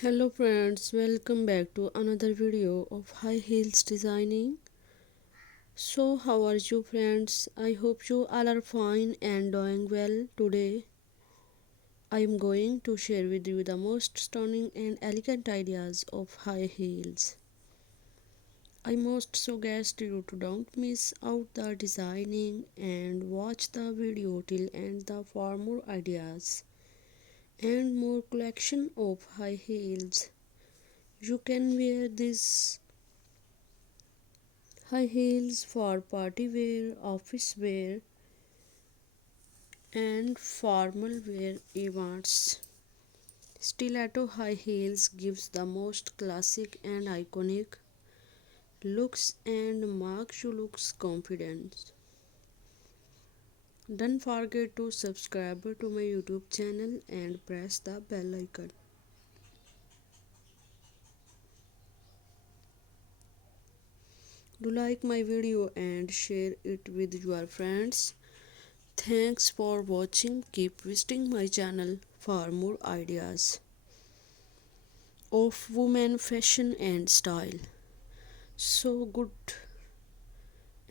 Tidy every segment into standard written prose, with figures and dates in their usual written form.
Hello friends, welcome back to another video of high heels designing. So how are you friends? I hope you all are fine and doing well. Today I am going to share with you the most stunning and elegant ideas of high heels. I most suggest you to don't miss out the designing and watch the video till end for more ideas and more collection of high heels. You can wear this high heels for party wear, office wear, and formal wear events. Stiletto high heels gives the most classic and iconic looks and makes you look confident. Don't forget to subscribe to my YouTube channel and press the bell icon. Do like my video and share it with your friends. Thanks for watching. Keep visiting my channel for more ideas of women fashion and style. So good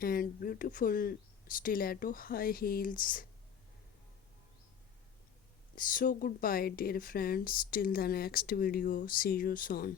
and beautiful stiletto high heels. So goodbye dear friends, till the next video. See you soon.